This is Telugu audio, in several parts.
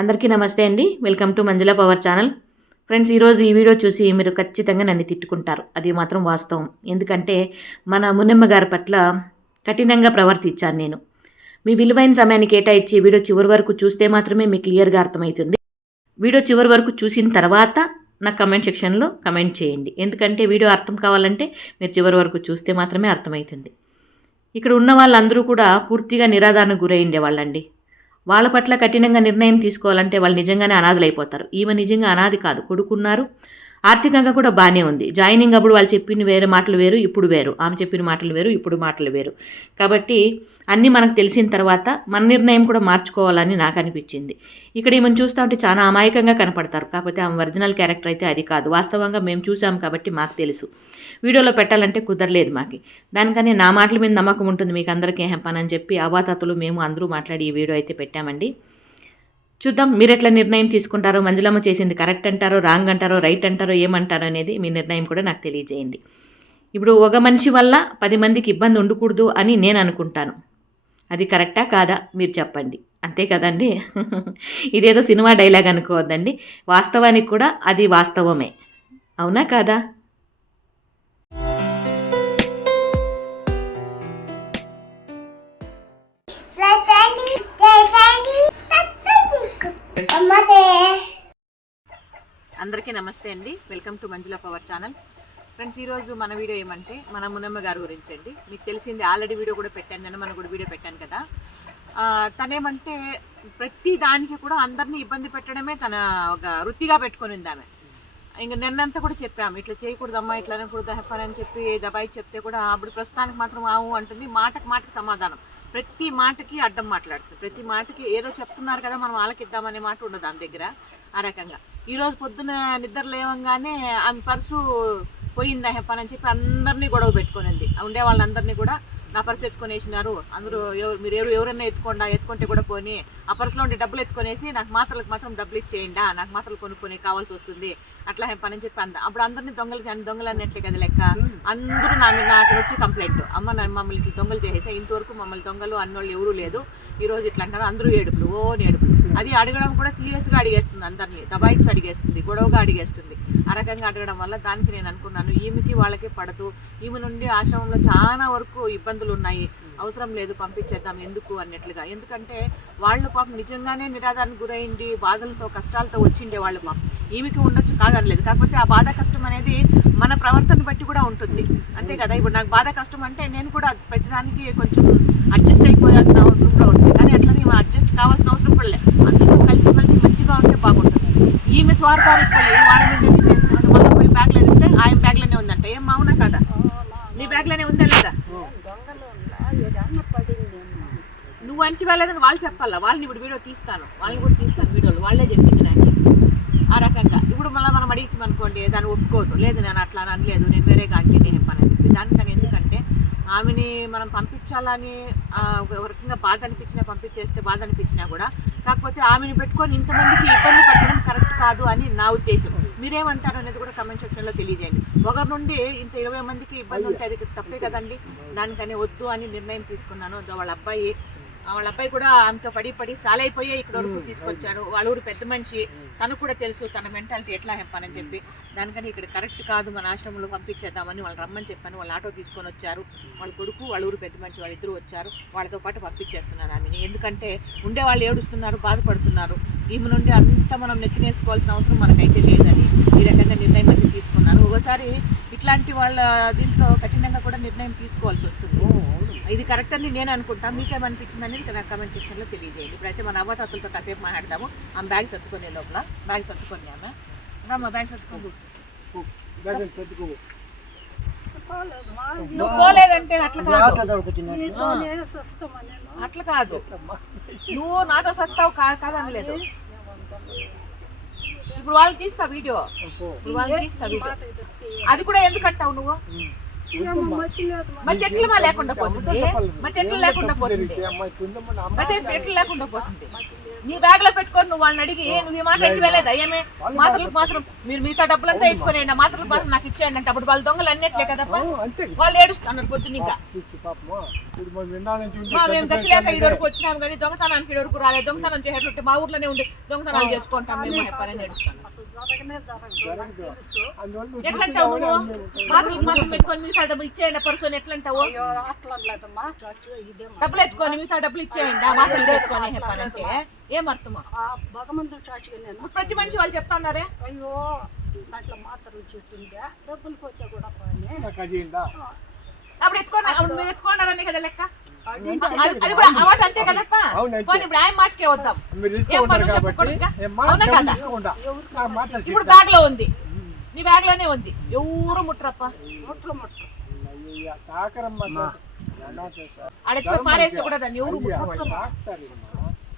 అందరికీ నమస్తే అండి. Welcome to Manjula power channel. Friends ఈరోజు ఈ వీడియో చూసి మీరు ఖచ్చితంగా నన్ను తిట్టుకుంటారు. అది మాత్రం వాస్తవం. ఎందుకంటే మన మున్నెమ్మ గారి పట్ల కఠినంగా ప్రవర్తించాను నేను. మీ విలువైన సమయాన్ని కేటాయించి వీడియో చివరి వరకు చూస్తే మాత్రమే మీకు క్లియర్గా అర్థమవుతుంది. వీడియో చివరి వరకు చూసిన తర్వాత నా కమెంట్ సెక్షన్లో కమెంట్ చేయండి. ఎందుకంటే వీడియో అర్థం కావాలంటే మీరు చివరి వరకు చూస్తే మాత్రమే అర్థమవుతుంది. ఇక్కడ ఉన్న వాళ్ళందరూ కూడా పూర్తిగా నిరాధారణకు గురైండే వాళ్ళండి వాళ్ళ పట్ల కఠినంగా నిర్ణయం తీసుకోవాలంటే వాళ్ళు నిజంగానే అనాథలైపోతారు. ఈమె నిజంగా అనాది కాదు. కొడుకున్నారు. ఆర్థికంగా కూడా బాగానే ఉంది. జాయినింగ్ అప్పుడు వాళ్ళు చెప్పిన వేరే మాటలు వేరు ఇప్పుడు వేరు. ఆమె చెప్పిన మాటలు వేరు ఇప్పుడు మాటలు వేరు. కాబట్టి అన్నీ మనకు తెలిసిన తర్వాత మన నిర్ణయం కూడా మార్చుకోవాలని నాకు అనిపించింది. ఇక్కడ ఈమెను చూస్తూ ఉంటే చాలా అమాయకంగా కనపడతారు. కాకపోతే ఆమె ఒరిజినల్ క్యారెక్టర్ అయితే అది కాదు. వాస్తవంగా మేము చూసాం కాబట్టి మాకు తెలుసు. వీడియోలో పెట్టాలంటే కుదరలేదు మాకు. దానికని నా మాటల మీద నమ్మకం ఉంటుంది. మీకు అందరికీ హెంపనని అని చెప్పి అవాతాతలు మేము అందరూ మాట్లాడి ఈ వీడియో అయితే పెట్టామండి. చూద్దాం మీరు ఎట్లా నిర్ణయం తీసుకుంటారో మంజులమ్మ చేసింది కరెక్ట్ అంటారో రాంగ్ అంటారో రైట్ అంటారో ఏమంటారో అనేది మీ నిర్ణయం కూడా నాకు తెలియజేయండి. ఇప్పుడు ఒక మనిషి వల్ల పది మందికి ఇబ్బంది ఉండకూడదు అని నేను అనుకుంటాను. అది కరెక్టా కాదా? మీరు చెప్పండి. అంతే కదండి? ఇదేదో సినిమా డైలాగ్ అనుకోవద్దండి. వాస్తవానికి కూడా అది వాస్తవమే. అవునా కాదా? అందరికీ నమస్తే అండి. Welcome to Manjula power channel friends ఈరోజు మన వీడియో ఏమంటే మన మునమ్మ గారి గురించి అండి. మీకు తెలిసింది ఆల్రెడీ వీడియో కూడా పెట్టాను నేను మనం కూడా వీడియో పెట్టాను కదా. తనేమంటే ప్రతి దానికి కూడా అందరినీ ఇబ్బంది పెట్టడమే తన ఒక వృత్తిగా పెట్టుకునింది ఆమె. ఇంకా నిన్నంతా కూడా చెప్పాము ఇట్లా చేయకూడదమ్మా ఇట్లా అనకూడదు హెప్పని అని చెప్పి దబాయి చెప్తే కూడా అప్పుడు ప్రస్తుతానికి మాత్రం ఆవు అంటుంది మాటకు మాటకు సమాధానం. ప్రతి మాటకి అడ్డం మాట్లాడుతుంది. ప్రతి మాటకి ఏదో చెప్తున్నారు కదా మనం ఆలకిద్దామనే మాట ఉండదు ఆమె దగ్గర ఆ రకంగా. ఈరోజు పొద్దున నిద్ర లేవంగానే ఆమె పర్సు పోయిందా హెప్పనని అని చెప్పి అందరినీ గొడవ పెట్టుకునింది ఉండే వాళ్ళందరినీ కూడా నా పర్సు ఎత్తుకొనేసినారు. అందరూ ఎవరు మీరు ఎవరు ఎవరన్నా ఎత్తుకోండా? ఎత్తుకుంటే కూడా పోని. ఆ పర్సులో ఉండే డబ్బులు ఎత్తుకొనేసి నాకు మాత్రలకు మాత్రం డబ్బులు ఇచ్చేయండా? నాకు మాత్రలు కొనుక్కొని కావాల్సి వస్తుంది. అట్లా పని చెప్పి అంద అప్పుడు అందరినీ దొంగలు అన్ని దొంగలు అన్నట్లే కదా లెక్క. అందరూ నా నాకు వచ్చి కంప్లైంట్. అమ్మ నన్ను మమ్మల్ని ఇట్లా దొంగలు చేసేసా ఇంతవరకు మమ్మల్ని దొంగలు అన్నోళ్ళు ఎవరూ లేదు. ఈ రోజు ఇట్లా అంటారు అందరూ ఏడుపులు. ఓ ఏడుపులు అది అడగడం కూడా సీరియస్గా అడిగేస్తుంది అందరినీ. దబాయించి అడిగేస్తుంది గొడవగా అడిగేస్తుంది. ఆ రకంగా అడగడం వల్ల దానికి నేను అనుకున్నాను. ఈమెకి వాళ్ళకి పడదు. ఈమె నుండి ఆశ్రమంలో చాలా వరకు ఇబ్బందులు ఉన్నాయి. అవసరం లేదు పంపించేద్దాం ఎందుకు అన్నట్లుగా. ఎందుకంటే వాళ్ళు పాపం నిజంగానే నిరాధారణకు గురైంది బాధలతో కష్టాలతో వచ్చిండే వాళ్ళు పాపం. ఈమెకి ఉండొచ్చు కాదనలేదు కాకపోతే ఆ బాధ కష్టం అనేది మన ప్రవర్తన బట్టి కూడా ఉంటుంది. అంతే కదా? ఇప్పుడు నాకు బాధ కష్టం అంటే నేను కూడా ప్రతిదానికి కొంచెం అడ్జస్ట్ అయిపోయాల్సిన అవసరం కూడా ఉంటుంది కానీ అట్లనే అడ్జస్ట్ కావాల్సిన అవసరం కూడా లేదు. మంచిగా ఉంటే బాగుంటుంది. ఈమె స్వార్థానికి వాళ్ళ మళ్ళీ పోయి బ్యాగ్లో ఉంటే ఆయన బ్యాగ్లోనే ఉందంట. ఏం అవునా కదా? నీ బ్యాగ్లోనే ఉందా లేదా? నువ్వు అంటి వెళ్ళదని వాళ్ళు చెప్పాలా? వాళ్ళని ఇప్పుడు వీడియో తీస్తాను. వాళ్ళని కూడా తీస్తాను వీడియోలు. వాళ్ళే చెప్పింది నాకు. ఆ రకంగా. ఇప్పుడు మళ్ళీ మనం అడిగించి అనుకోండి దాన్ని ఒప్పుకోదు. లేదు నేను అట్లా అనలేదు. నేను వేరే కాంటి నేను చెప్పి. దానికని ఎందుకంటే ఆమెని మనం పంపించాలని ఒక రకంగా బాధ అనిపించినా పంపించేస్తే బాధ అనిపించినా కూడా కాకపోతే ఆమెను పెట్టుకొని ఇంతమందికి ఇబ్బంది పెట్టడం కరెక్ట్ కాదు అని నా ఉద్దేశం. మీరేమంటారు అనేది కూడా కమెంట్ సెక్షన్లో తెలియజేయండి. ఒకరి నుండి ఇంత ఇరవై మందికి ఇబ్బంది ఉంటే అది తప్పే కదండి. దానికని వద్దు అని నిర్ణయం తీసుకున్నాను. వాళ్ళ అబ్బాయి వాళ్ళ అబ్బాయి కూడా ఆమెతో పడి పడి సాలైపోయి ఇక్కడ వరకు తీసుకొచ్చాడు. వాళ్ళ ఊరు పెద్ద మనిషి. తనకు కూడా తెలుసు తన మెంటాలిటీ ఎట్లా హెప్పనని చెప్పి. దానికని ఇక్కడ కరెక్ట్ కాదు మన ఆశ్రమంలో పంపించేద్దామని వాళ్ళు రమ్మని చెప్పాను వాళ్ళు ఆటో తీసుకొని వచ్చారు. వాళ్ళ కొడుకు వాళ్ళ ఊరు పెద్ద మనిషి వాళ్ళిద్దరూ వచ్చారు. వాళ్ళతో పాటు పంపించేస్తున్నాను ఆమెని. ఎందుకంటే ఉండే వాళ్ళు ఏడుస్తున్నారు బాధపడుతున్నారు. ఈమె నుండి అంత మనం నెత్తినేసుకోవాల్సిన అవసరం మనకైతే లేదని ఈ రకంగా నిర్ణయం అయితే తీసుకున్నారు ఒకసారి ఇట్లాంటి వాళ్ళ దీంట్లో కఠినంగా కూడా నిర్ణయం తీసుకోవాల్సి వస్తుంది. ఇది కరెక్ట్ అని నేను అనుకుంటా. మీకేమనిపించింది అనేది నాకు కమెంట్ సెక్షన్లో తెలియజేయండి. ఇప్పుడైతే మన అవ్వతాతలతో కాసేపు మాట్లాడదాము. ఆమె బ్యాగ్ సర్దుకునే లోపల. బ్యాగ్ సర్దుకొని ఆమె మా బ్యాగ్ సర్దుకో నువ్వు పోలేదంటే అట్లా కాదు. అట్లా కాదు. నువ్వు నాతో సస్తావు కాదు కాదనలేదు. ఇప్పుడు వాళ్ళు తీస్తా వీడియో. ఇప్పుడు వాళ్ళు తీస్తా వీడియో. అది కూడా ఎందుకు అంటావు నువ్వు? మరి ఎట్లా మా లేకుండా పోతుంది? ఎట్లా లేకుండా పోతుంది? ఎట్లా లేకుండా పోతుంది? నీ బ్యాగ్లో పెట్టుకొని నువ్వు వాళ్ళని అడిగి నువ్వు ఈ మాట ఎట్టి వెళ్ళేదా? ఏమే? మాత్రలకు మాత్రం మీరు మిగతా డబ్బులంతా ఇచ్చుకోనండి ఆ మాత్రలకు మాత్రం నాకు ఇచ్చేయండి అంటే అప్పుడు వాళ్ళ దొంగలు అన్నట్లే అంతే. వాళ్ళు ఏడుస్తున్నారు పొద్దున్న ఇంకా. మేము గతి లేక ఈ వరకు వచ్చినాం కానీ దొంగతనానికి ఈ వరకు రాలేదు. దొంగతనం చేసేటట్టు మా ఊర్లోనే ఉంది దొంగతనాలు చేసుకుంటాం మేము చెప్పాలని ఏడుస్తాను. అందువల్ల ఎట్లా అంటావు నువ్వు? మాత్రలు మాత్రం పెట్టుకొని మిగతా డబ్బులు ఇచ్చేయండి పర్సన్ ఎట్లా అంటావు అట్లట్లేదమ్మా చర్చి ఇదే డబ్బులు ఎత్తుకొని మిగతా డబ్బులు ఇచ్చేయండి ఆ మాత్రలు ఎత్తుకొని చెప్పాలంటే ఏమర్థమా ఆ భగవంతుడు నేను ప్రతి మనిషి వాళ్ళు చెప్తున్నారే? అయ్యో దాంట్లో మాత్రలు చెట్టుండే డబ్బులు పోతే కూడా? అప్పుడు ఎత్తుకొని అప్పుడు మీరు ఎత్తుకున్నారని కదా లెక్క? అది కూడా అంతే కదప్ప. పోనీ ఇప్పుడు ఆయన మాటకే వద్దాం. ఏం పనులు అవునా కదా? బ్యాగ్లో ఉంది. నీ బ్యాగ్లోనే ఉంది. ఎవరు ముట్టరప్ప? చేశారు? అడెత్తుకొని పారేస్తే కూడా దాన్ని ఎవరు ముట్టరు? తాకుతారేమో.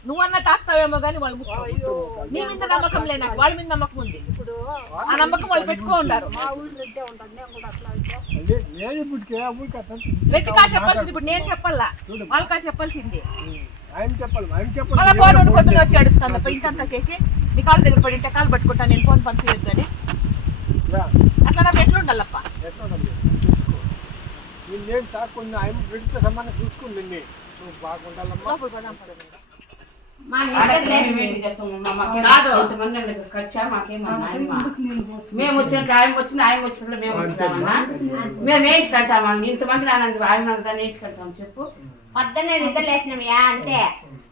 నువ్వన్నా తాకుతావేమో కానీ వాళ్ళు ముట్టరు. నీ మీద నమ్మకం లే నాకు. వాళ్ళ మీద నమ్మకం ఉంది. ఇప్పుడు ఆ నమ్మకం వాళ్ళు పెట్టుకో ఉండారు. నేను రెడ్డి కా చెప్పాల్సింది ఇప్పుడు నేను చెప్పాలా? వాళ్ళకా చెప్పాల్సింది. ఆయన చెప్పాలి ఆయన మళ్ళా చెప్పాలి పొద్దున వచ్చి అడుస్తాను ఇంతంతా చేసి నీ కాళ్ళ దగ్గర పడి ఉంటే కాలు పట్టుకుంటాను నేను ఫోన్ అని అట్లా నాకు ఎట్లుండాలప్ప? తాకుండా ఆయన సమానం చూసుకుని నువ్వు బాగుండాలమ్మా. కాదు. మాకేమన్నా. మేము వచ్చినట్టు ఆయన వచ్చిన ఆయన వచ్చినట్లు మేము వచ్చినామన్నా మేము ఏంటి కట్టామా ఇంతమంది రానండి ఆయన దాన్ని ఏంటి కట్టాము చెప్పు. పొద్దున్నే నిద్ర లేచినామయ్యా అంతే.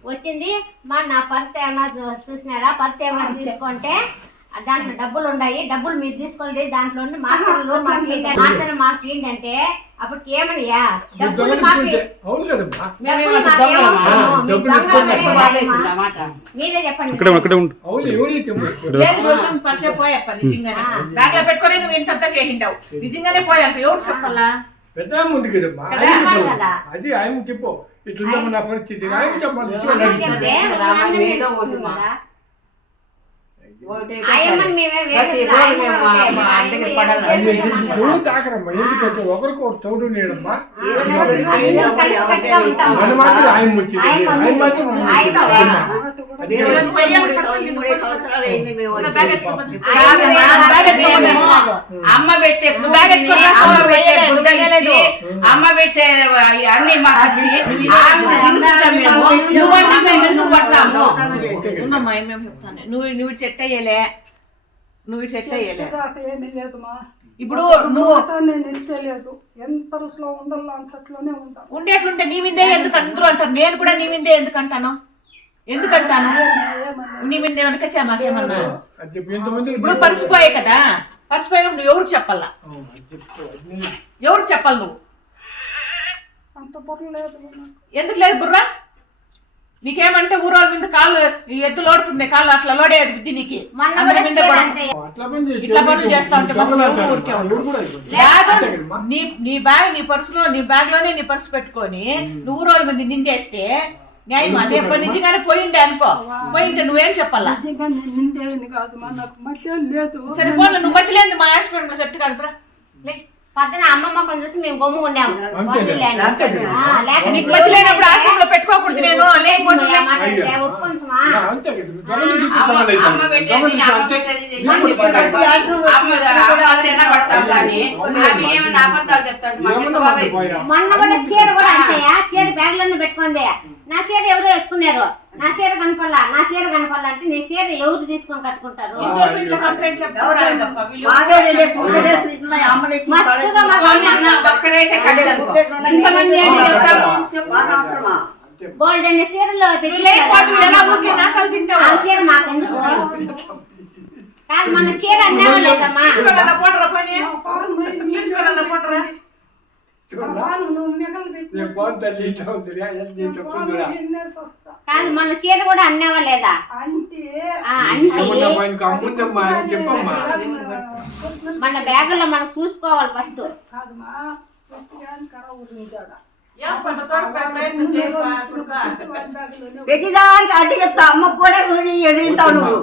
వచ్చింది మా నా పర్స్ ఏమన్నా చూసినారా? పర్స్ ఏమన్నా తీసుకుంటే దాంట్లో డబ్బులు ఉన్నాయి డబ్బులు మీరు తీసుకోండి దాంట్లో ఉండి మాస్టర్లు మాకు మాస్టర్ మాకు అంటే అప్పటికి ఏమనియా? డబ్బులు మాకు. అవును కదమ్మా. డబ్బులు. మీరే చెప్పండి. అవును పరిచయం పోయప్ప నిజంగానే బ్యాగ్లో పెట్టుకొని నువ్వు ఇంతంతా చేసింటావు. నిజంగానే పోయప్ప ఎవరు చెప్పాలా? పెద్ద ఉంది కదమ్మా. అది ఆయన చెప్పు. ఇట్లుందమ్మా నా పరిస్థితి. ఆయన చెప్పాలి నువ్వు తాకరమ్మా ఒకరికి ఒక. మన మాత్రం ఆయన వచ్చింది ఆయన మాత్రం ఇంకా వచ్చి. బ్యాగ్ ఎత్తుకోమని. మేము అమ్మ పెట్టే అమ్మ పెట్టే అన్ని మాకు ఎందుకు ఏమేమి చెప్తాను. నువ్వు నువ్వు సెట్ అయ్యేలే. నువ్వు ఇటు సెట్ అయ్యేలే. దాకా ఏమీ లేదమ్మా ఇప్పుడు నువ్వు ఎంతలో ఉండాలో అంతట్లోనే ఉండేట్లుంటే నీ మీదే ఎందుకు అందరూ అంటారు? నేను కూడా నీ మీదే ఎందుకు అంటాను? ఎందుకంటాను నీ మీద వెనక మాకేమన్నా ఇప్పుడు పరిసిపోయాయి కదా. పరిసిపోయినప్పుడు నువ్వు ఎవరికి చెప్పాలా? ఎవరికి చెప్పాలి నువ్వు? అంత ఎందుకు లేదు బుర్రా? నీకేమంటే ఊరోళ్ళ మీద కాళ్ళు ఈ ఎత్తు లోడుతుంది కాళ్ళు అట్లా లోడేది బుద్ధి నీకు. ఇట్లా పనులు చేస్తా ఉంటే. ఊరికే. నీ నీ బ్యాగ్ నీ పర్సులో నీ బ్యాగ్లోనే నీ పర్సు పెట్టుకొని నువ్వు రోజు మంది నిందేస్తే న్యాయం అదే ఎప్పటి నుంచి కానీ పోయిండే అనుకో. పోయింటే నువ్వేం చెప్పాలా? నిజంగా నేను నిందేది కాదు మా నాకు మనుషులు లేదు. సరే నువ్వు మట్టి లేదు మా హాస్పిటల్ సెట్ కాదు బ్రా. లే. పొద్దున అమ్మమ్మ కొంచెం చూసి మేము గమ్ము ఉండాము నీకు లేనప్పుడు ఆశ్రమంలో పెట్టుకోకూడదు నేను లేకపోతే. మొన్న కూడా చీర కూడా అంతేయా? చీర బ్యాగ్లోనే పెట్టుకుంది. నా చీర ఎవరో ఎత్తుకున్నారు నా చీర కనపల్లా నా చీర కనపల్లా అంటే నీ చీర ఎవరు తీసుకొని కట్టుకుంటారు. బోల్డ్ అనే చీరలు ఆ చీర మాకెందుకు? కాదు మన చీర అన్నావా లేదమ్మా. నేను పోను తల్లి ఇట్లా ఉంది కాదు మన చీర కూడా అన్నావా లేదా? అంటే అమ్ముందమ్మా, ఇంకా అమ్ముందమ్మా అని చెప్పమ్మా? మన బ్యాగులో మనం చూసుకోవాలి ఫస్ట్ కాదమ్మా ప్రతిదానికి అడ్డు చెప్తా అమ్మ కూడా నువ్వు ఎదిరిస్తావు నువ్వు.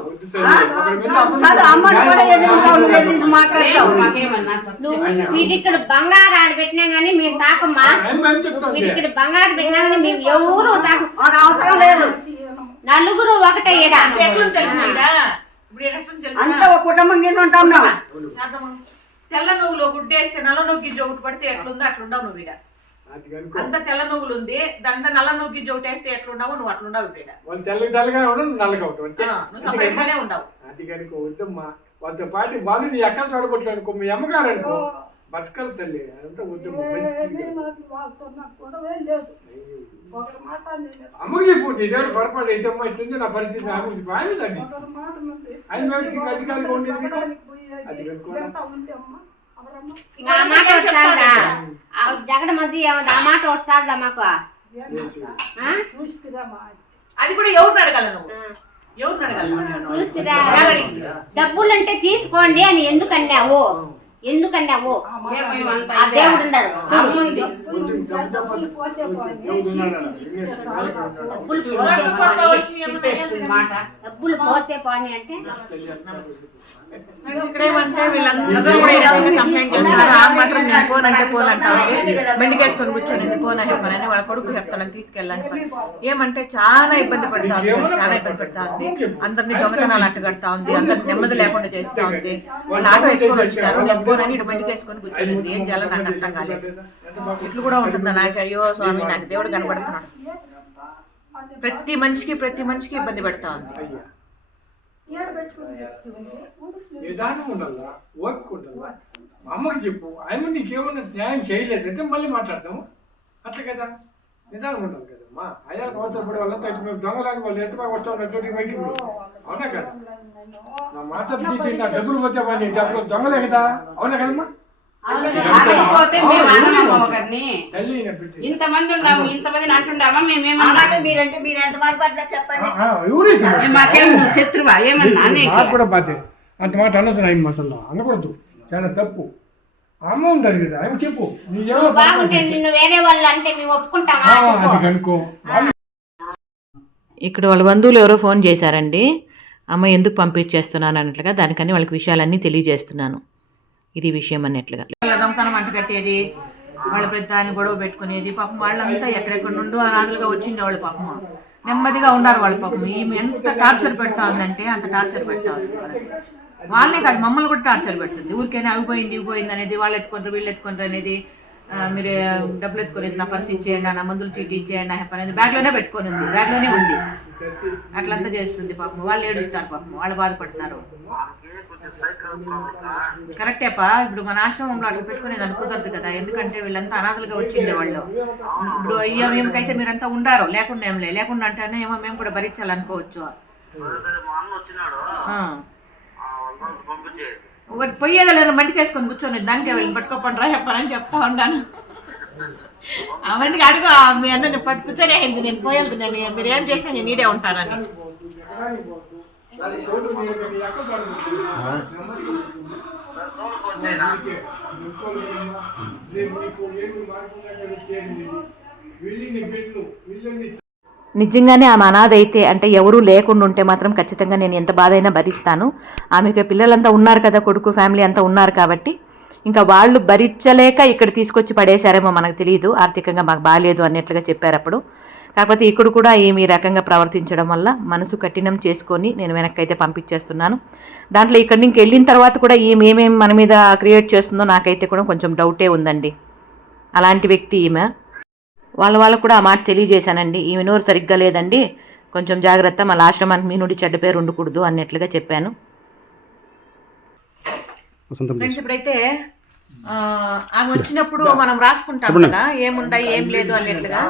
కాదు అమ్మని కూడా ఎదిరిస్తావు నువ్వు ఎదిరించి మాట్లాడతావు మీకు ఇక్కడ బంగారు ఆడ పెట్టినా గానీ మీరు తాకమ్మా మీరు ఇక్కడ బంగారు పెట్టినా గానీ మేము ఎవరు తాక మాకు అవసరం లేదు నలుగురు ఒకటే అంతా ఒక కుటుంబం కింద ఉంటాం మేము. తెల్ల నువ్వులు గుడ్డేస్తే నల్ల నువ్వు గిజ్జ ఒకటి పడితే ఎట్లుందో అట్లుండవు నువ్వు కనుక అంత తెల్ల నువ్వులు ఉంది దండ నల్ల నువ్వు ఒకటి వేస్తే ఎట్లుండవు నువ్వు అట్లుండవు వాళ్ళు తెల్లగా తెల్లగా ఉండవు నువ్వు నల్లగా ఆ, నువ్వు సపరేట్ గానే ఉండవు. అది కనుక వద్దమ్మా. వాళ్ళతో పాటు వాళ్ళు నీ ఎక్కడ చూడబట్టు అనుకో మీ అమ్మగారు అనుకో. బతకలు తల్లి అదంతా వద్దమ్మా అమ్మకి చెప్పు దేవుడు పొరపాటు అయితే అమ్మ ఇట్లుంది నా పరిస్థితి ఆమె బాగుందండి ఆయన అధికారిగా ఉండేది అది కనుక ఆ మాట జగడ మధ్య ఏమన్నా ఆ మాట మాకు. అది కూడా ఎవరిని అడగాల నువ్వు? ఎవరిని అడగాల? చూస్తురా ఎవరు? డబ్బులంటే తీసుకోండి అని ఎందుకు అన్నావు ఎందుకు అన్నావు ఏమేమంతా ఆ దేవుడు ఉన్నారు డబ్బులు పోతే పోని. అంటే వీళ్ళందరూ కూడా కంప్లైంట్ చేస్తున్నారు. ఆ మాత్రం నేను పోనంటే పోనంటా ఉంది మెండికేసుకొని కూర్చొని పోనా చెప్పానని వాళ్ళ కొడుకు చెప్తానని తీసుకెళ్ళండి పని. ఏమంటే చాలా ఇబ్బంది పడతా ఉంది చాలా ఇబ్బంది పెడతా ఉంది. అందరినీ దొంగతనాలు అట్టు కడతా ఉంది. అందరిని నెమ్మది లేకుండా చేస్తా ఉంది. వాళ్ళు ఆటో ఎత్తుకొని వచ్చినారు నేను పోనని ఇటు మెండికేసుకొని కూర్చొని ఏం చేయాలో నాకు అర్థం కాలేదు. ఇట్లు కూడా ఉంటుందా. నాకు అయ్యో స్వామి నాకు దేవుడు కనబడుతున్నాడు. ప్రతి మనిషికి ప్రతి మనిషికి ఇబ్బంది పెడతా ఉంది. నిదానం ఉండాలా? ఓపిక ఉండాలా? మా అమ్మకి చెప్పు. ఆమె నీకేమన్నా న్యాయం చేయలేదంటే మళ్ళీ మాట్లాడతాము. అట్లా కదా? నిదానం ఉండాలి కదమ్మా అయ్యా అవసరపడే వాళ్ళంతా ఇటు మేము దొంగలాని వాళ్ళు ఎంత బాగా వచ్చాం నటువంటి పైకి. అవునా కదా? నా మాట నా డబ్బులు పోతే మరి నీ డబ్బులు దొంగలే కదా? అవునా కదమ్మా? అనకపోతే మేము అనము ఒకరిని. తల్లి నా బిడ్డ. ఇంతమంది ఉన్నాము ఇంతమందిని అంటుండామా మేమేమన్నా? అలాగే మీరంటే మీరు ఎంత మంది పడతారు చెప్పండి. ఆ, ఆ, ఎవరైతే ఏ మాకేం నువ్వు శత్రువా? ఏమన్నా నీకు నాకు కూడా బాధే అంత మాట ఆయన మసల్లో అనకూడదు. చాలా తప్పు. అమ్మ ఉంటుంది కదా. ఆయన చెప్పు. నీ ఏమో నువ్వు బాగుంటే నిన్ను వేరే వాళ్ళు అంటే మేము ఒప్పుకుంటామా? ఆ, అది చెప్పు. కనుక్కో. వాళ్ళు ఇక్కడ వాళ్ళ బంధువులు ఎవరో ఫోన్ చేశారండి. అమ్మ ఎందుకు పంపించేస్తున్నాను అన్నట్లుగా దానికని వాళ్ళకి విషయాలన్నీ తెలియజేస్తున్నాను. ఇది విషయం అన్నట్లుగా. దొంగతనం అంట కట్టేది వాళ్ళ పెద్ద ఆయన గొడవ పెట్టుకునేది పాపం వాళ్ళంతా ఎక్కడెక్కడ నుండో అనాథలుగా వచ్చిండే వాళ్ళు పాపం. నెమ్మదిగా ఉన్నారు వాళ్ళ పాపం. ఈమె ఎంత టార్చర్ పెడతా ఉందంటే అంత టార్చర్ పెడతా ఉంది వాళ్ళే కాదు మమ్మల్ని కూడా టార్చర్ పెడుతుంది. ఊరికైనా అవి పోయింది ఇవి పోయింది అనేది వాళ్ళు ఎత్తుకుంటారు వీళ్ళు ఎత్తుకుంటారు అనేది మీరు డబ్బులు ఎత్తుకునేసి నా పర్స్ ఇచ్చేయండి నా మందులు చీటీ ఇచ్చేయండి నా హెప్ అనేది బ్యాగ్లోనే పెట్టుకొని ఉంది బ్యాగ్లోనే ఉంది. అట్లంతా చేస్తుంది పాపం వాళ్ళు ఏడుస్తారు పాపం వాళ్ళు బాధపడతారు కరెక్టేపా ఇప్పుడు మన ఆశ్రమంలో అట్లా పెట్టుకునేది అది కుదరదు కదా ఎందుకంటే వీళ్ళంతా అనాథలుగా వచ్చిండే వాళ్ళు. ఇప్పుడు అయ్యో మేమకైతే మీరంతా ఉండారు లేకుండా ఏం లేకుండా అంటేనే ఏమో మేము కూడా భరించాలనుకోవచ్చు. పోయేది లేదు మంటికి వేసుకొని కూర్చొని దానికే వెళ్ళి పట్టుకోపండి రా చెప్పారని చెప్తా ఉన్నాను. ఆ మంటికి అడుగు ఆ మీ అన్నని పట్టు కూర్చొని అయింది నేను పోయేది నేను మీరు ఏం చేసినా నేను నీడే ఉంటానని. వీళ్ళని నిజంగానే ఆమె అనాథ అయితే అంటే ఎవరూ లేకుండా ఉంటే మాత్రం ఖచ్చితంగా నేను ఎంత బాధైనా భరిస్తాను. ఆమెకి పిల్లలంతా ఉన్నారు కదా కొడుకు ఫ్యామిలీ అంతా ఉన్నారు కాబట్టి. ఇంకా వాళ్ళు భరించలేక ఇక్కడ తీసుకొచ్చి పడేశారేమో మనకు తెలియదు ఆర్థికంగా మాకు బాగాలేదు అన్నట్లుగా చెప్పారు అప్పుడు. కాకపోతే ఇక్కడ కూడా ఏమి ఈ రకంగా ప్రవర్తించడం వల్ల మనసు కఠినం చేసుకొని నేను వెనక్కైతే పంపించేస్తున్నాను. దాంట్లో ఇక్కడి నుంచి వెళ్ళిన తర్వాత కూడా ఈమె ఏమేమి మన మీద క్రియేట్ చేస్తుందో నాకైతే కూడా కొంచెం డౌటే ఉందండి. అలాంటి వ్యక్తి ఈమె. వాళ్ళ వాళ్ళకు కూడా ఆ మాట తెలియజేశానండి. ఈమె నోరు సరిగ్గా లేదండి. కొంచెం జాగ్రత్త మళ్ళీ ఆశ్రమానికి మీ నుండి చెడ్డ పేరు ఉండకూడదు అన్నట్లుగా చెప్పాను. ఫ్రెండ్స్ ఇప్పుడైతే ఆ, ఆమె వచ్చినప్పుడు మనం రాసుకుంటాం కదా ఏముంటాయి ఏం లేదు అన్నట్లుగా.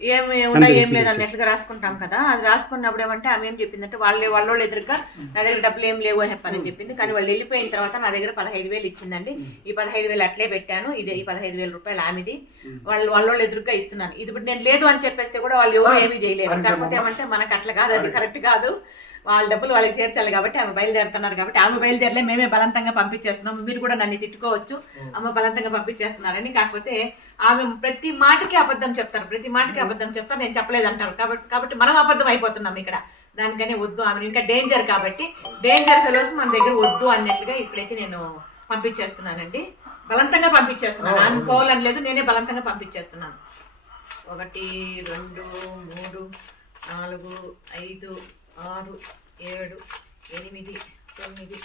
ఏమి ఉన్నాయి ఏం లేదు అన్నట్లుగా రాసుకుంటాం కదా. అది రాసుకున్నప్పుడు ఏమంటే ఆమె ఏం చెప్పిందంటే వాళ్ళే వాళ్ళ ఎదురుగా నా దగ్గర డబ్బులు ఏం లేవు అని చెప్పని చెప్పింది. కానీ వాళ్ళు వెళ్ళిపోయిన తర్వాత నా దగ్గర పదహైదు వేలు ఇచ్చిందండి. ఈ పదహైదు వేలు అట్లే పెట్టాను. ఇది ఈ పదహైదు వేల రూపాయలు ఆమెది. వాళ్ళు వాళ్ళ ఎదురుగా ఇస్తున్నాను. ఇది ఇప్పుడు నేను లేదు అని చెప్పేస్తే కూడా వాళ్ళు ఎవరు ఏమీ చేయలేరు. కాకపోతే ఏమంటే మనకు అట్లా కాదు అది కరెక్ట్. కాదు. వాళ్ళ డబ్బులు వాళ్ళకి చేర్చాలి కాబట్టి ఆమె బయలుదేరుతున్నారు కాబట్టి ఆమె బయలుదేరలే మేమే బలవంతంగా పంపించేస్తున్నాం. మీరు కూడా నన్ను తిట్టుకోవచ్చు. అమ్మ బలవంతంగా పంపించేస్తున్నారని. కాకపోతే ఆమె ప్రతి మాటకి అబద్ధం చెప్తారు. ప్రతి మాటకి అబద్ధం చెప్తారు. నేను చెప్పలేదు అంటారు కాబట్టి కాబట్టి మనం అబద్ధం అయిపోతున్నాం ఇక్కడ. దానికనే వద్దు ఆమె. ఇంకా డేంజర్ కాబట్టి డేంజర్ ఫెలోస్ మన దగ్గర వద్దు అన్నట్లుగా ఇప్పుడైతే నేను పంపించేస్తున్నానండి. బలవంతంగా పంపించేస్తున్నాను. ఆమె పోవాలని లేదు నేనే బలవంతంగా పంపించేస్తున్నాను. ఒకటి రెండు మూడు నాలుగు ఐదు ఆరు ఏడు ఎనిమిది తొమ్మిది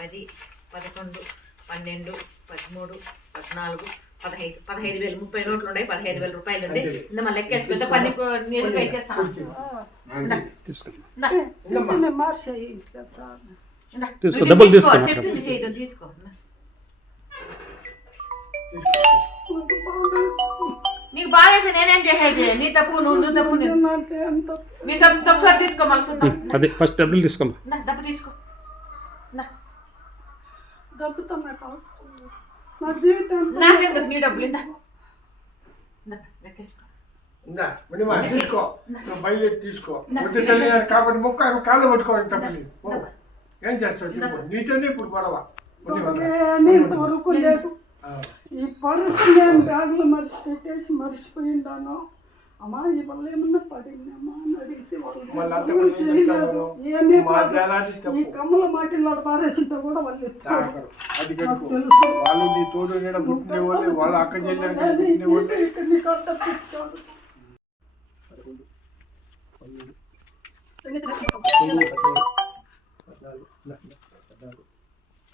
పది పదకొండు పన్నెండు పదమూడు పద్నాలుగు పదహైదు పదహైదు వేలు ముప్పై నోట్లు ఉన్నాయి పదహైదు వేల రూపాయలు ఉంది. ఇందా మళ్ళీ లెక్కేసి పెద్ద పని నేను పే చేస్తాను. తీసుకో, డబ్బులు తీసుకో. ఇందా. నాకు బాగా నీకు బాగైతే నేనేం చేసేది? నీ తప్పు నువ్వు నువ్వు తప్పు నీ- తప్పు తప్పు సార్ తీసుకో మళ్ళీ అదే ఫస్ట్ డబ్బులు తీసుకోమ్మా. డబ్బు తీసుకో. డబ్బుతో నాకు అవసరం లేదు. నా జీవితం నాకెందుకు నీ డబ్బులు ఇందా? ఇందా, లెక్కేసుకో ఇందా మినిమా తీసుకో. నువ్వు బయలుదేరి తీసుకో. వద్దు తల్లి గారు కాబట్టి ముక్క ఆమె కాళ్ళు ఏం చేస్తావు చెప్పు నీతోనే ఇప్పుడు గొడవ. ఉంది వదరా. నేను ఇంతవరకు లేదు. ఆ, ఈ పర్సు నేను బ్యాగ్లో మర్చిపోయిండాను అమ్మా ఈ వల్ల ఏమన్నా పడిందమ్మా అని అడిగితే వాళ్ళు చేయలేదు. తప్పు. ఈ కమ్మల మాటిల్లో పారేసింటే కూడా వాళ్ళు ఎత్తుకోరు. తాగరు. అది తెలుసు. వాళ్ళు నీ తోడు నీడ పుట్టిన వాళ్ళు అక్క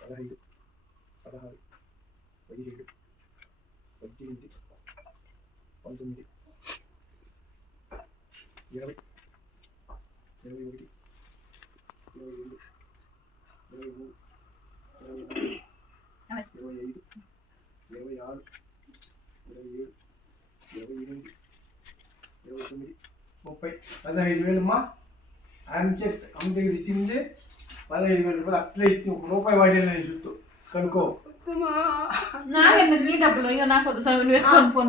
పదహైదు పదహారు పదిహేడు పద్దెనిమిది పంతొమ్మిది ఇరవై. ఇరవై ఒకటి. ఇరవై రెండు. ఇరవై మూడు. ఇరవై నాలుగు. ఇరవై ఐదు. ఇరవై ఆరు. ఇరవై ఏడు. ఇరవై ఎనిమిది. ఇరవై తొమ్మిది. ముప్పై. పదహైదు వేలమ్మా ఆయన చెక్ అమ్మ దగ్గర ఇచ్చింది. పదహైదు వేల రూపాయలు అట్లే ఇచ్చి ఒక రూపాయి వాడేది నేను చుట్టూ కనుక్కో. అమ్మా, నాకెందుకు నీ డబ్బులు? అయ్యో నాకు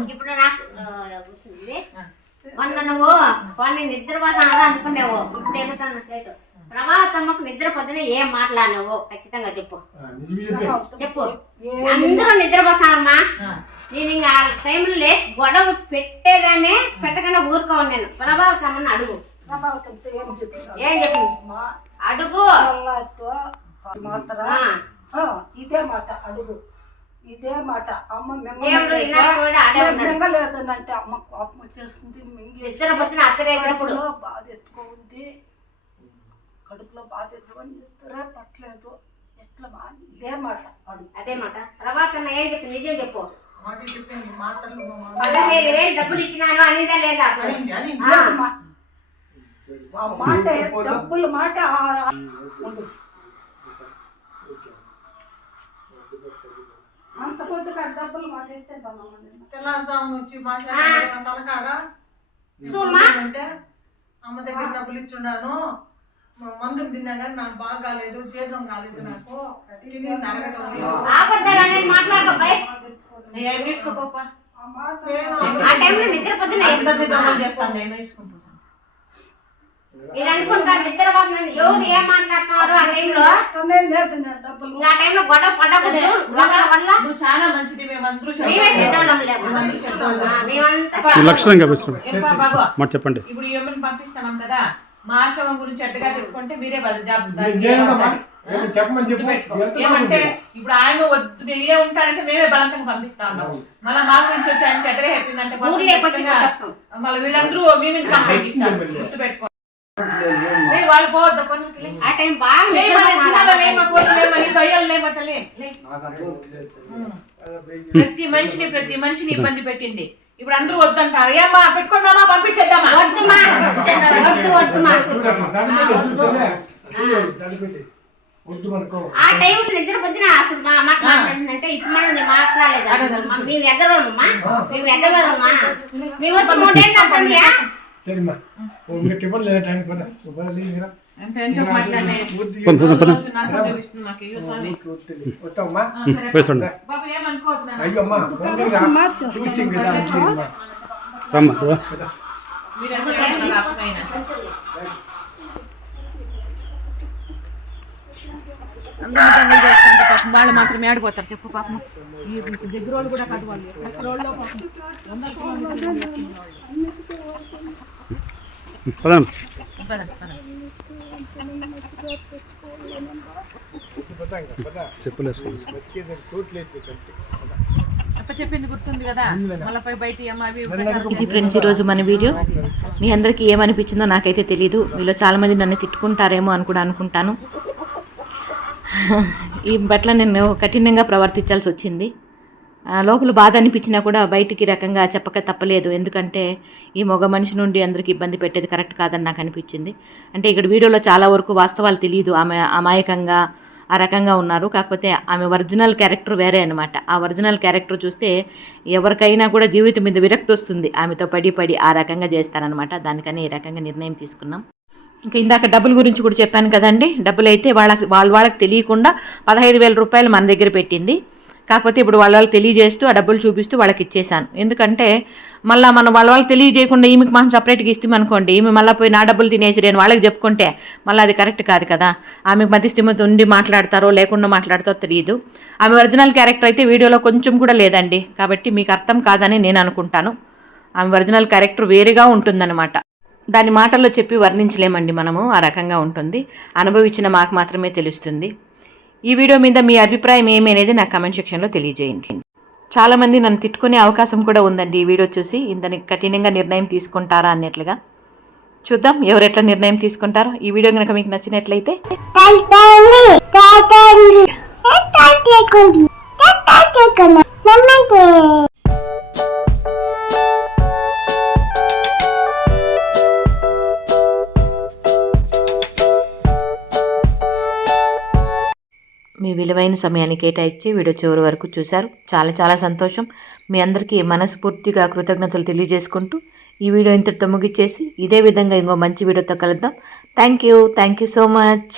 ఇప్పుడు నాకు. మొన్న నువ్వు కొన్ని నిద్రపోతాను అనుకునేవు ఇప్పుడు ఎగుతాను స్లేటు ప్రభావతమ్మకు నిద్ర పొద్దున ఏం మాట్లాడినావు ఖచ్చితంగా చెప్పు. చెప్పే. చెప్పు. అందరూ నిద్రపోతానమ్మా నేను ఇంకా ఆ టైంలో లేచి గొడవ పెట్టేదాన్ని పెట్టకుండా ఊరుకోను నేను ప్రభావతమ్మని అడుగు. ఏం చెప్పు అమ్మా, అడుగు. ఇదే మాట అడుగు. ఇదే మాట. అమ్మ. మింగలేదనంటే అమ్మ కోపం వచ్చేస్తుంది కడుపులో బాధ ఎత్తుకో ఉంది కడుపులో బాధ ఎత్తుకొని నిద్ర పట్టలేదు. ఎట్లా ఇదే మాట. అదే మాట. ప్రభాకరణ ఏం చెప్పు? నిజం చెప్పు. పదహైదు వేలు డబ్బులు ఇచ్చినాను అనేదా లేదా మాట డబ్బుల మాట ఆ- ఆ- ఉండు. అంత పొద్దుగా డబ్బులు నిన్న. తెల్లారుజామున వచ్చి మాట్లాడాను తలకాడ. అంటే అమ్మ దగ్గర డబ్బులు ఇచ్చుండాను. మ- మందులు తిన్నా కానీ నాకు బాగా కాలేదు జీర్ణం కాలేదు నాకు. మాట నేను చేస్తాను ఎవరు ఏం మాట్లాడుతున్నారు ఆ టైంలో ఇంకా ఆ టైంలో గొడవ పడకూడదు. వల్ల నువ్వు చాలా మంచిది మేమందరూ మేమే చెడ్డోళ్ళం లేము? మేమంతా బాబు చెప్పండి. ఇప్పుడు ఏమని పంపిస్తున్నాం కదా మా ఆశ్రమం గురించి చెడ్డగా చెప్పుకుంటే మీరే చెప్పమని చెప్పు. ఏమంటే? ఇప్పుడు ఆయన వద్దు నేనే ఉంటానంటే మేమే బలవంతంగా పంపిస్తా ఉన్నాం. మళ్ళీ మా గురించి వచ్చి ఆయన చెడ్డగా చెప్పిందంటే. మళ్ళీ వీళ్ళందరూ మీ మీద కంప్లైంట్ ఇస్తారు గుర్తుపెట్టుకో. ఏయ్, ఆ టైం బాగా. ప్రతి మనిషిని ప్రతి మనిషిని ఇబ్బంది పెట్టింది ఇప్పుడు అందరూ వద్దంటారు ఏమ్మా పెట్టుకున్నామా పంపించేద్దామా వద్దుమా వద్దు వద్దుమా ఆ టైంలో నిద్ర పొద్దున అసలు మా మాట్లాడుతుందంటే ఇప్పుడు మనం మాట్లాడలేదు మేము ఎదరోళ్ళమ్మా మేము ఎదరోళ్ళమ్మా మేము వచ్చి మూడేళ్ళు ఎంత చేస్తున్నారు అర్థమైన అందరూ దొంగలు చేస్తాంటే పాపం. వాళ్ళు మాత్రం ఏడిపోతారు చెప్పు పాపం. ఈ దగ్గర వాళ్ళు కూడా కాదు వాళ్ళు ఎక్కడ వాళ్ళో పాపం వందల కిలోమీటర్లు పదండి పద, ఇది ఫ్రెండ్స్ ఈరోజు మన వీడియో. మీ అందరికీ ఏమనిపించిందో నాకైతే తెలియదు మీలో చాలామంది నన్ను తిట్టుకుంటారేమో అని కూడా అనుకుంటాను. ఈ పట్ల నేను కఠినంగా ప్రవర్తించాల్సి వచ్చింది. లోపల బాధ అనిపించినా కూడా బయటికి రకంగా చెప్పక తప్పలేదు. ఎందుకంటే ఈ మగ మనిషి నుండి అందరికీ ఇబ్బంది పెట్టేది కరెక్ట్ కాదని నాకు అనిపించింది. అంటే ఇక్కడ వీడియోలో చాలా వరకు వాస్తవాలు తెలియదు. ఆమె అమాయకంగా ఆ రకంగా ఉన్నారు. కాకపోతే ఆమె ఒరిజినల్ క్యారెక్టర్ వేరే అనమాట ఆ ఒరిజినల్ క్యారెక్టర్ చూస్తే ఎవరికైనా కూడా జీవితం మీద విరక్తి వస్తుంది. ఆమెతో పడి పడి ఆ రకంగా చేస్తారనమాట దానికని ఈ రకంగా నిర్ణయం తీసుకున్నాం. ఇంకా ఇందాక డబ్బుల గురించి కూడా చెప్పాను కదండి. డబ్బులు అయితే వాళ్ళకి వాళ్ళ వాళ్ళకి తెలియకుండా పదహైదు వేల రూపాయలు మన దగ్గర పెట్టింది. కాకపోతే ఇప్పుడు వాళ్ళ వాళ్ళు తెలియజేస్తూ ఆ డబ్బులు చూపిస్తూ వాళ్ళకి ఇచ్చేసాను ఎందుకంటే మళ్ళీ మనం వాళ్ళ వాళ్ళు తెలియజేయకుండా ఈమెకి మనం సపరేట్గా ఇస్తాం అనుకోండి. ఈమె మళ్ళీ పోయి నా డబ్బులు తినేసి నేను వాళ్ళకి చెప్పుకుంటే మళ్ళీ అది కరెక్ట్ కాదు కదా. ఆమెకు మధ్యస్థిమత ఉండి మాట్లాడతారో లేకుండా మాట్లాడతారో తెలియదు ఆమె ఒరిజినల్ క్యారెక్టర్ అయితే వీడియోలో కొంచెం కూడా లేదండి. కాబట్టి మీకు అర్థం కాదని నేను అనుకుంటాను. ఆమె ఒరిజినల్ క్యారెక్టర్ వేరేగా ఉంటుందన్నమాట. దాని మాటల్లో చెప్పి వర్ణించలేమండి మనము. ఆ రకంగా ఉంటుంది. అనుభవించిన మాకు మాత్రమే తెలుస్తుంది. ఈ వీడియో మీద మీ అభిప్రాయం ఏమి అనేది నా కమెంట్ సెక్షన్లో తెలియజేయండి. చాలామంది నన్ను తిట్టుకునే అవకాశం కూడా ఉందండి ఈ వీడియో చూసి. ఇంతని కఠినంగా నిర్ణయం తీసుకుంటారా అన్నట్లుగా. చూద్దాం ఎవరు ఎట్లా నిర్ణయం తీసుకుంటారో. ఈ వీడియో కనుక మీకు నచ్చినట్లయితే మీ విలువైన సమయాన్ని కేటాయించి వీడియో చివరి వరకు చూశారు. చాలా చాలా సంతోషం. మీ అందరికీ మనస్ఫూర్తిగా కృతజ్ఞతలు తెలియజేసుకుంటూ ఈ వీడియో ఇంతటితో ముగిచ్చేసి ఇదే విధంగా ఇంకో మంచి వీడియోతో కలుద్దాం. Thank you thank you so much